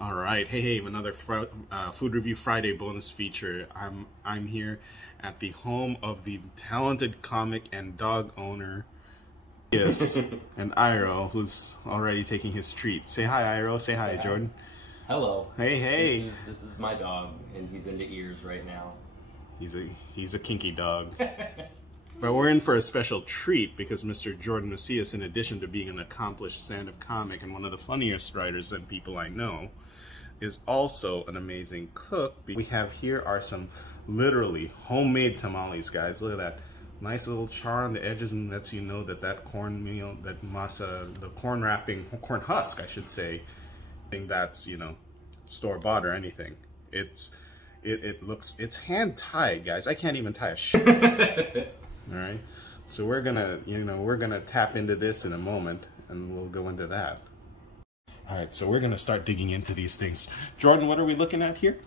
All right, hey, another Food Review Friday bonus feature. I'm here at the home of the talented comic and dog owner, yes, and Iroh, who's already taking his treat. Say hi, Iroh. Say hi, Jordan. Hello. Hey. This is my dog, and he's into ears right now. He's a kinky dog. But we're in for a special treat because Mr. Jordan Macias, in addition to being an accomplished stand-up comic and one of the funniest writers and people I know, is also an amazing cook. We have here are some literally homemade tamales, guys. Look at that. Nice little char on the edges, and lets you know that that cornmeal, that masa, the corn wrapping, corn husk, I should say, thing that's, you know, store-bought or anything. It's hand tied, guys. I can't even tie a shoe. All right, so we're gonna tap into this in a moment, and we'll go into that. All right, so we're gonna start digging into these things. Jordan, what are we looking at here?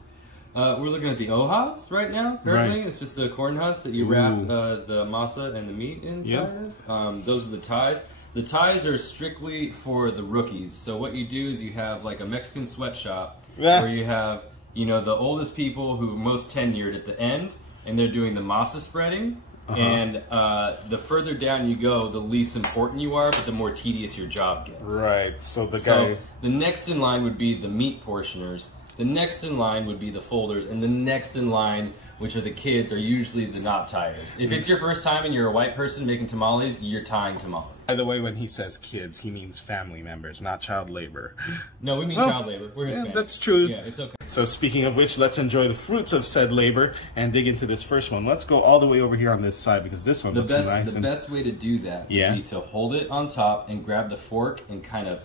We're looking at the ohas right now. Currently, right. It's just a corn husk that you wrap the masa and the meat inside of. Those are the ties. The ties are strictly for the rookies. So what you do is you have like a Mexican sweatshop where you have, you know, the oldest people who are most tenured at the end, and they're doing the masa spreading. And the further down you go, the least important you are, but the more tedious your job gets. Right, so the next in line would be the meat portioners, the next in line would be the folders, and the next in line, which are the kids, are usually the knot tiers. If it's your first time and you're a white person making tamales, you're tying tamales. By the way, when he says kids, he means family members, not child labor. No, we mean child labor. We're Hispanic. That's true. Yeah, it's okay. So speaking of which, let's enjoy the fruits of said labor and dig into this first one. Let's go all the way over here on this side because this one looks nice. The best way to do that would be to hold it on top and grab the fork and kind of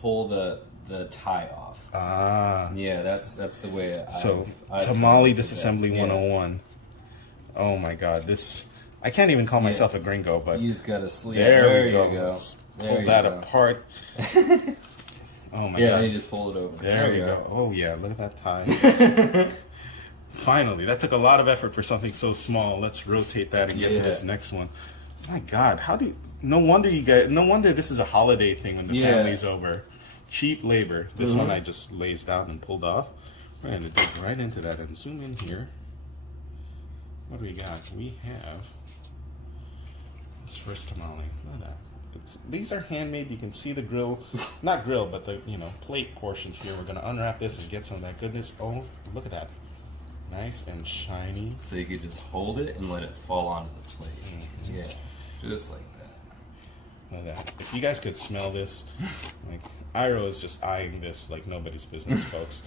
pull the tie off. Yeah, that's the way. Tamale disassembly 101. Oh my God, this. I can't even call myself a gringo, but you just gotta sleep. There we go. Let's pull that apart. Oh my God. Yeah, you just pull it over. There you go. Oh yeah, look at that tie. Finally, that took a lot of effort for something so small. Let's rotate that and get to this next one. My God, how do you, no wonder this is a holiday thing when the family's over. Cheap labor. This one I just lazed out and pulled off. We're gonna dig right into that and zoom in here. What do we got? We have this first tamale. Look at that. These are handmade. You can see the grill, not grill, but the plate portions here. We're gonna unwrap this and get some of that goodness. Oh, look at that, nice and shiny. So you could just hold it and let it fall onto the plate. Yeah, just like that. Look at that. If you guys could smell this, like Iroh is just eyeing this like nobody's business, folks.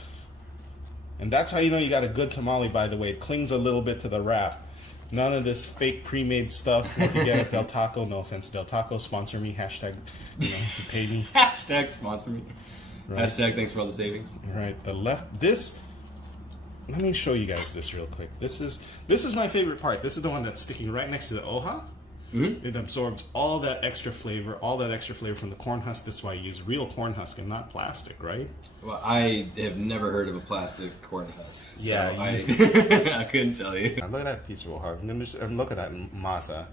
And that's how you know you got a good tamale. By the way, it clings a little bit to the wrap. None of this fake pre-made stuff like you get at Del Taco. No offense, Del Taco, sponsor me. Hashtag, pay me. Hashtag sponsor me. Right. Hashtag thanks for all the savings. Right. The left. This. Let me show you guys this real quick. This is my favorite part. This is the one that's sticking right next to the oha. It absorbs all that extra flavor from the corn husk. This is why you use real corn husk and not plastic, right? Well, I have never heard of a plastic corn husk. So yeah, I couldn't tell you. Look at that piece real hard. And look at that masa.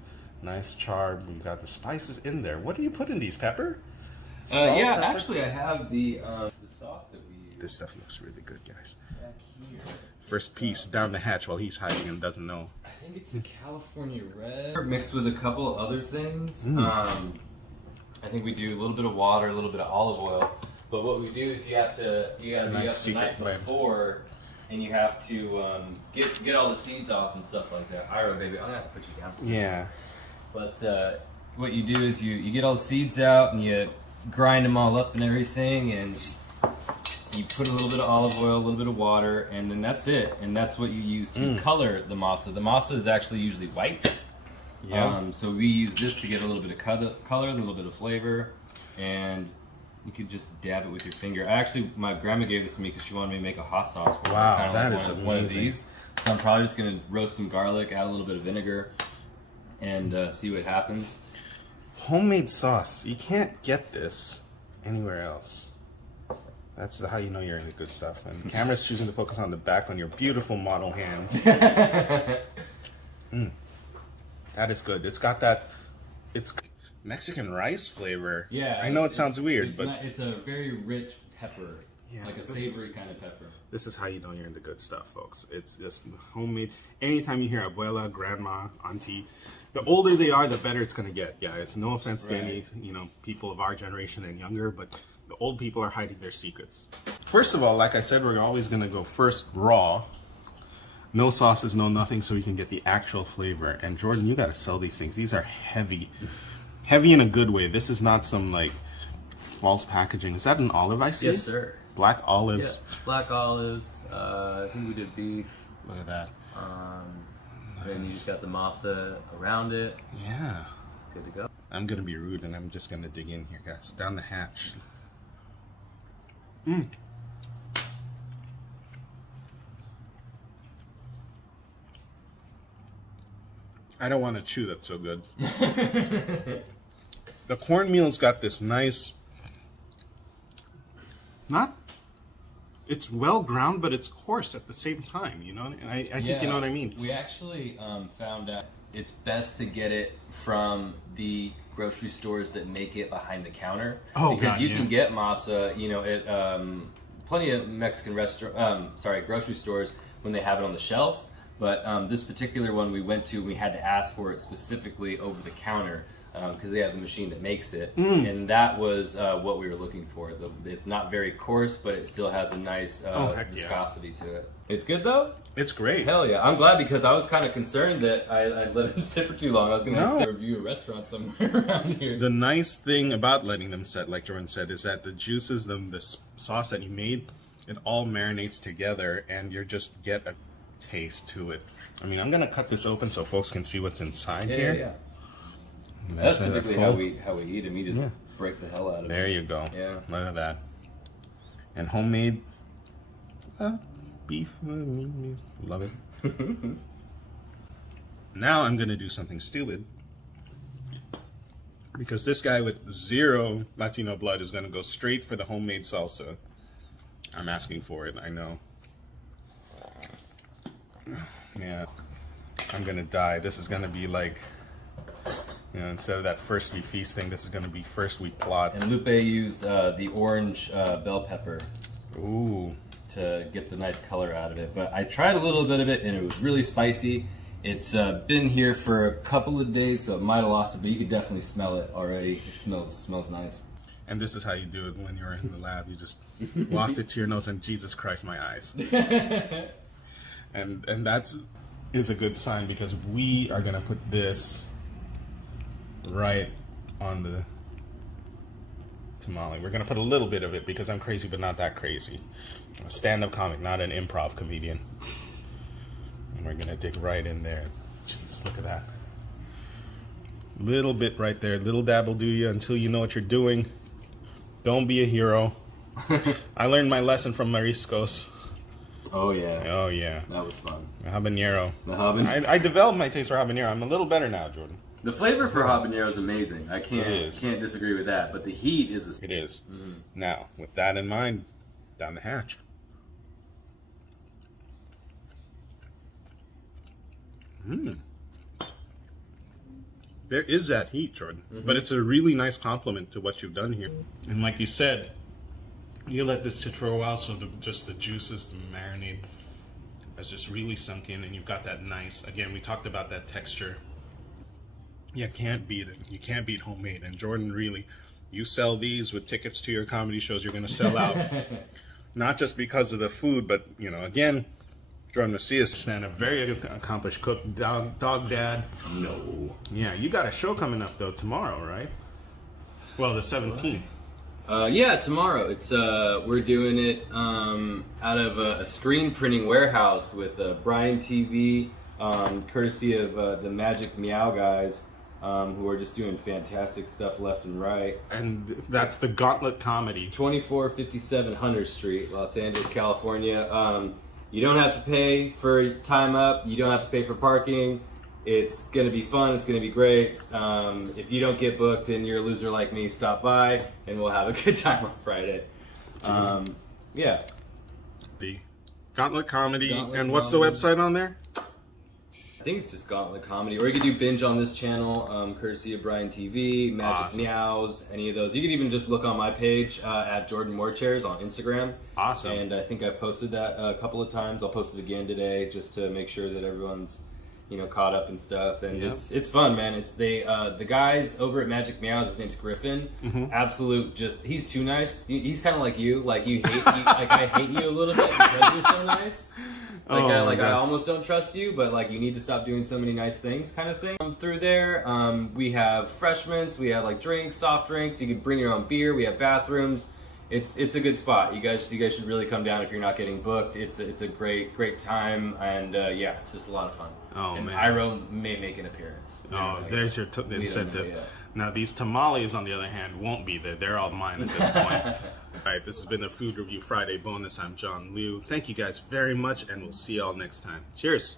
Nice char. We've got the spices in there. What do you put in these? Pepper? Salt, yeah, pepper? Actually, I have the sauce that we use. This stuff looks really good, guys. Back here. First piece down the hatch while he's hiding and doesn't know. I think it's the California Red mixed with a couple other things. I think we do a little bit of water, a little bit of olive oil. But what we do is you gotta be up the night before, and you have to get all the seeds off and stuff like that. Iroh, baby, I'm gonna have to put you down. Yeah. But what you do is you get all the seeds out and you grind them all up and everything, and you put a little bit of olive oil, a little bit of water, and then that's it. And that's what you use to color the masa. The masa is actually usually white. Yeah. So we use this to get a little bit of color, a little bit of flavor, and you could just dab it with your finger. Actually, my grandma gave this to me because she wanted me to make a hot sauce for her. Wow, that is amazing. One of these. So I'm probably just gonna roast some garlic, add a little bit of vinegar, and see what happens. Homemade sauce. You can't get this anywhere else. That's how you know you're into good stuff. And the camera's choosing to focus on the back on your beautiful model hands. That is good. It's got that. It's Mexican rice flavor. Yeah. I know it sounds weird, but it's a very rich pepper Yeah, like a savory kind of pepper. This is how you know you're into good stuff, folks. It's just homemade. Anytime you hear abuela, grandma, auntie, the older they are, the better it's going to get. Yeah, it's no offense to any, you know, people of our generation and younger, but the old people are hiding their secrets. First of all, like I said, we're always going to go first raw. No sauces, no nothing, so we can get the actual flavor. And Jordan, you got to sell these things. These are heavy. Heavy in a good way. This is not some, like, false packaging. Is that an olive I see? Yes, sir. Black olives. Yeah, black olives. I think we did beef. Look at that. Then you just got the masa around it. Yeah. It's good to go. I'm going to be rude and I'm just going to dig in here, guys. Down the hatch. I don't want to chew, that's so good. The cornmeal's got this nice, it's well ground, but it's coarse at the same time, you know? And I think you know what I mean. We actually found out it's best to get it from the grocery stores that make it behind the counter. Oh, because God, you can get masa, you know, at plenty of Mexican grocery stores when they have it on the shelves. But this particular one we went to, we had to ask for it specifically over the counter because they have the machine that makes it. And that was what we were looking for. It's not very coarse, but it still has a nice viscosity to it. It's good though? It's great. Hell yeah. I'm glad because I was kind of concerned that I let him sit for too long. I was going to review a restaurant somewhere around here. The nice thing about letting them set, like Jordan said, is that the juices, the sauce that you made, it all marinates together and you just get a taste to it. I mean, I'm gonna cut this open so folks can see what's inside here. Yeah. That's typically how we eat them. You just break the hell out of it. There you go. Yeah. Look at that. And homemade beef. Love it. Now I'm gonna do something stupid because this guy with 0 Latino blood is gonna go straight for the homemade salsa. I'm asking for it, I know. Yeah, I'm gonna die. This is gonna be like, you know, instead of that first we feast thing, this is gonna be first we plot. And Lupe used the orange bell pepper. Ooh. To get the nice color out of it. But I tried a little bit of it and it was really spicy. It's been here for a couple of days, so it might have lost it, but you could definitely smell it already. It smells nice. And this is how you do it when you're in the lab. You just waft it to your nose and Jesus Christ, my eyes. And that is a good sign because we are gonna put this right on the tamale. We're gonna put a little bit of it because I'm crazy, but not that crazy. I'm a stand-up comic, not an improv comedian. And we're gonna dig right in there. Jeez, look at that. Little bit right there. Little dab will do you until you know what you're doing. Don't be a hero. I learned my lesson from Mariscos. Oh yeah. Oh yeah. That was fun. Habanero. The habanero. I developed my taste for habanero. I'm a little better now, Jordan. The flavor for habanero is amazing. I can't disagree with that. But the heat is. It is. Now, with that in mind, down the hatch. There is that heat, Jordan, but it's a really nice compliment to what you've done here. And like you said, you let this sit for a while, so just the juices, the marinade, has just really sunk in, and you've got that nice. Again, we talked about that texture. You can't beat it. You can't beat homemade. And Jordan, really, you sell these with tickets to your comedy shows, you're going to sell out. Not just because of the food, but you know, again, Jordan Macias, a very accomplished cook, dog dad. No. Yeah, you got a show coming up though tomorrow, right? Well, the 17th. Yeah, tomorrow. It's we're doing it out of a screen printing warehouse with Brian TV, courtesy of the Magic Meow guys, who are just doing fantastic stuff left and right. And that's the Gauntlet Comedy. 2457 Hunter Street, Los Angeles, California. You don't have to pay for time up. You don't have to pay for parking. It's going to be fun. It's going to be great. If you don't get booked and you're a loser like me, stop by and we'll have a good time on Friday. Yeah. The Gauntlet Comedy. Gauntlet and what's Comedy. the website on there? I think it's just Gauntlet Comedy, or you could do binge on this channel, courtesy of Brian TV, Magic Meows, any of those. You could even just look on my page at Jordan Macias on Instagram. Awesome. And I think I've posted that a couple of times. I'll post it again today just to make sure that everyone's, you know, caught up and stuff. And it's fun, man. It's the guys over at Magic Meows, his name's Griffin. Absolute, just, he's too nice. He's kind of like you. Like you hate, like I hate you a little bit because you're so nice. Like I almost don't trust you, but like you need to stop doing so many nice things, kind of thing. Through there, we have refreshments, we have like drinks, soft drinks. You can bring your own beer. We have bathrooms. It's a good spot. You guys should really come down if you're not getting booked. It's a great time, and yeah, it's just a lot of fun. Oh, and man. Iroh may make an appearance. Oh, there's your incentive. Now these tamales, on the other hand, won't be there. They're all mine at this point. All right, this has been a Food Review Friday bonus. I'm John Liu. Thank you guys very much, and we'll see y'all next time. Cheers.